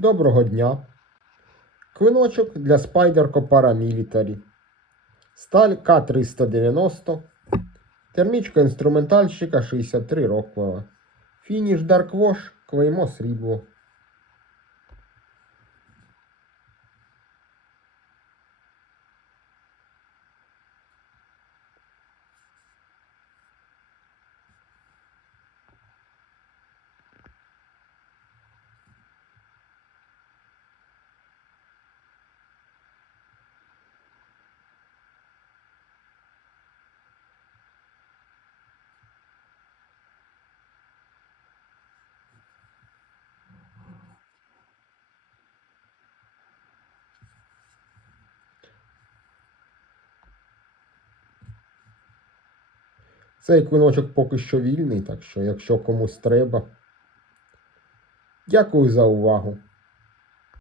Доброго дня! Клиночок для Spyderco Paramilitary. Сталь К390. Термічка інструментальщика 63 Rockwell. Фініш Dark Wash, клеймо срібло. Цей клиночок поки що вільний, так що якщо комусь треба. Дякую за увагу.